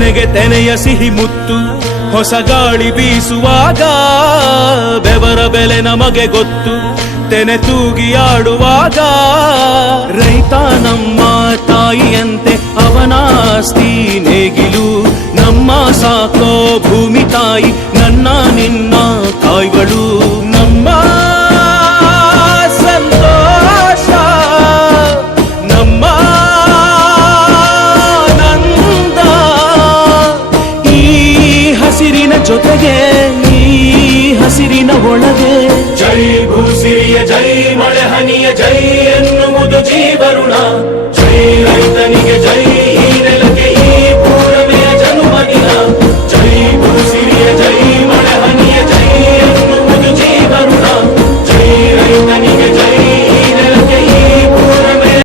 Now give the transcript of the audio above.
ತೆನೆಗೆ ತೆನೆಯ ಸಿಹಿ ಮುತ್ತು ಹೊಸ ಗಾಳಿ ಬೀಸುವಾಗ ಬೆವರ ಬೆಲೆ ನಮಗೆ ಗೊತ್ತು ತೆನೆ ತೂಗಿ ಆಡುವಾಗ ರೈತ ನಮ್ಮ ತಾಯಿಯಂತೆ ಅವನಾಸ್ತಿ ನೇಗಿಲು ನಮ್ಮ ಸಾಕೋ ಭೂಮಿ ತಾಯಿ ನನ್ನ ನಿನ್ನ ತಾಯಿಗಳು ನಮ್ಮ ಸಂತೋಷ ನಮ್ಮ ನಂದ ಈ ಹಸಿರಿನ ಜೊತೆಗೆ ಈ ಹಸಿರಿನ ಒಳಗೆ ಜೈ ಭೂಸಿರಿಯ ಜೈ ಮಳೆ ಹನಿಯ ಜೈ ಎನ್ನುವುದು ಜೀವರುಣ